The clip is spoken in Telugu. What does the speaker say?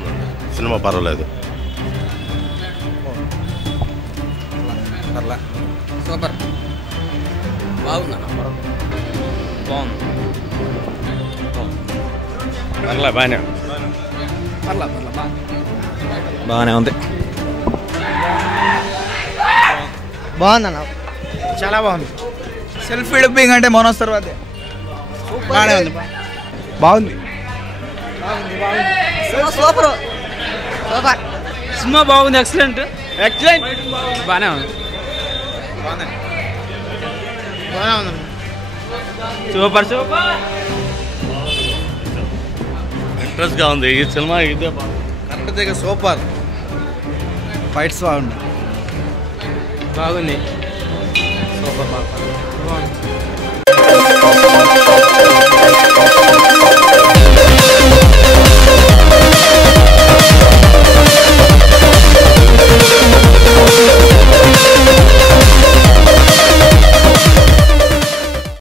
బాగుందండి సినిమా, పర్వాలేదు. సూపర్, బాగుందన్న, బాగుంది, బాగానే ఉంది. బాగుందన్న, చాలా బాగుంది. సెల్ఫ్ డబ్బింగ్ అంటే మనోజ్ తర్వాత బాగానే ఉంది. బాగుంది. Super super. సినిమా బాగుంది, ఎక్సలెంట్ బాగానే ఉంది, సూపర్ ఇంట్రెస్ట్గా ఉంది ఈ సినిమా. ఇదే కరెక్ట్, సూపర్. ఫైట్స్ బాగుంది. బాగుంది. సూపర్ బాగుంది.